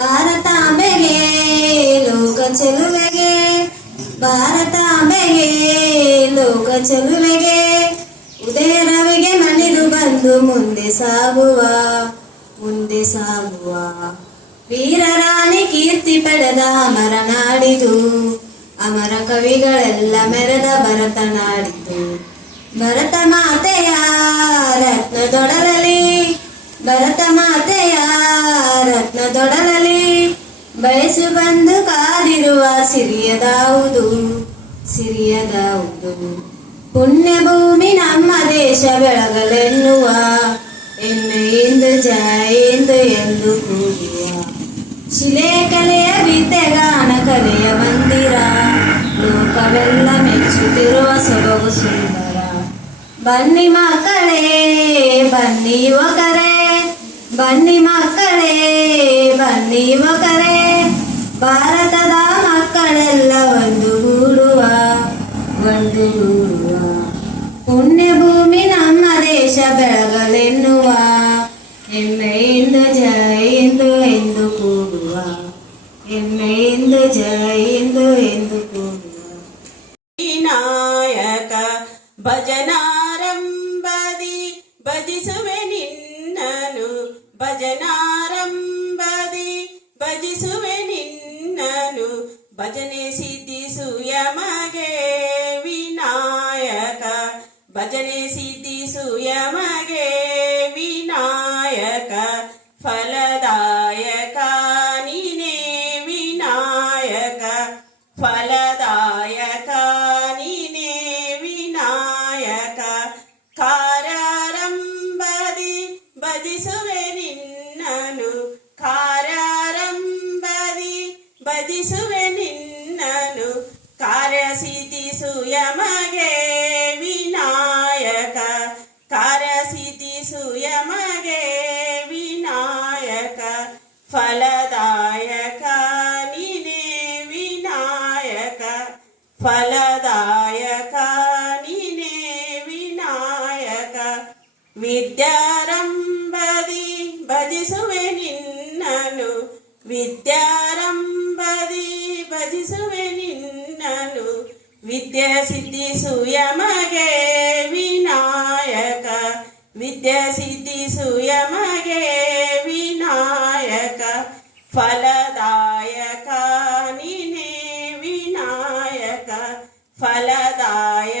ಭಾರತಾಂಬೆಗೆ ಲೋಕ ಚೆಲುವೆಗೆ, ಭಾರತಾಂಬೆಗೆ ಲೋಕ ಚೆಲುವೆಗೆ, ಉದಯ ರವಿಗೆ ಮಣಿದು ಬಂದು ಮುಂದೆ ಸಾಗುವ, ಮುಂದೆ ಸಾಗುವ. ವೀರರಾಣಿ ಕೀರ್ತಿ ಪಡೆದ ಅಮರ ನಾಡಿದು, ಅಮರ ಕವಿಗಳೆಲ್ಲ ಮೆರೆದ ಭರತ ನಾಡಿದು. ಭರತ ಮಾತೆಯ ರತ್ನದೊಡಲಲ್ಲಿ, ಭರತ ಮಾತೆಯ ರತ್ನದೊಡಲಲ್ಲಿ, ಬಯಸು ಬಂದು ಕಾದಿರುವ ಸಿರಿಯದಾವುದು, ಸಿರಿಯದಾವುದು. ಪುಣ್ಯ ಭೂಮಿ ನಮ್ಮ ದೇಶ ಬೆಳಗಲೆನ್ನುವ, ಹೆಮ್ಮೆಯಿಂದ ಜಯೆಂದು ಎಂದು ಕೂಗುವ. ಶಿಲೆ ಕಲೆಯ ವಿದ್ಯೆಗಾನ ಕಲೆಯ ಮಂದಿರ, ಲೋಕವೆಲ್ಲ ಮೆಚ್ಚುತ್ತಿರುವ ಸೊಬಗು ಸುಂದರ. ಬನ್ನಿ ಮಕ್ಕಳೇ ಬನ್ನಿ ಯುವಕರೇ, ಬನ್ನಿ ಮಕ್ಕಳೇ ಬನ್ನಿ ಯುವಕರೇ, ಭಾರತದ ಮಕ್ಕಳೆಲ್ಲ ಒಂದುಗೂಡುವ, ಒಂದುಗೂಡುವ. ಪುಣ್ಯ ಭೂಮಿ ನಮ್ಮ ದೇಶ ಬೆಳಗಲೆನ್ನುವ, ಹೆಮ್ಮೆಯಿಂದ ಜಯೆಂದು ಎಂದು ಕೂಡುವ, ಹೆಮ್ಮೆಯಿಂದ ಜಯೆಂದು ಎಂದು ಕೂಡುವ. ವಿನಾಯಕ ಭಜನಾರಂಭದಿ ಭಜಿಸುವೆ ನಿನ್ನನು, ಭಜನಾರಂಭದಿ ಭಜಿಸುವೆ ನಿನ್ನನು, ಭಜನೆ ಸಿದ್ಧಿಸು ಯಮಗೆ ವಿನಾಯಕ, ಭಜನೆ ಸಿದ್ಧಿಸು ಯಮಗೆ ವಿನಾಯಕ. ಫಲದಾಯಕ ನೀನೇ ವಿನಾಯಕ, ಫಲದಾಯಕ ನೀನೇ ವಿನಾಯಕ. ಕಾರ್ಯಾರಂಭದಿ ಭಜಿಸುವೆ ನಿನ್ನನು, ಕಾರ್ಯಾರಂಭದಿ ಭಜಿಸುವೆ ನಿನ್ನನು, ಕಾರ್ಯ ಸಿದ್ಧಿಸು ಯಮಗೆ ವಿನಾಯಕ, ಕಾರ್ಯ ಸಿದ್ಧಿಸು ಯಮಗೆ ವಿನಾಯಕ. ಫಲದಾಯಕ ನೀನೇ ವಿನಾಯಕ, ಫಲದಾಯಕ ನೀನೇ ವಿನಾಯಕ. ವಿದ್ಯಾರಂಭದಿ ಭಜಿಸುವೆ ನಿನ್ನನು, ವಿದ್ಯಾರಂಭದಿ ಭಜಿಸುವೆ ನಿನ್ನನು, ವಿದ್ಯೆ ಸಿದ್ಧಿಸು ಯಮಗೆ ವಿನಾಯಕ, ವಿದ್ಯೆ ಸಿದ್ಧಿಸು ಯಮಗೆ ವಿನಾಯಕ. ಫಲದಾಯಕ ನೀನೇ ವಿನಾಯಕ, ಫಲದಾಯಕ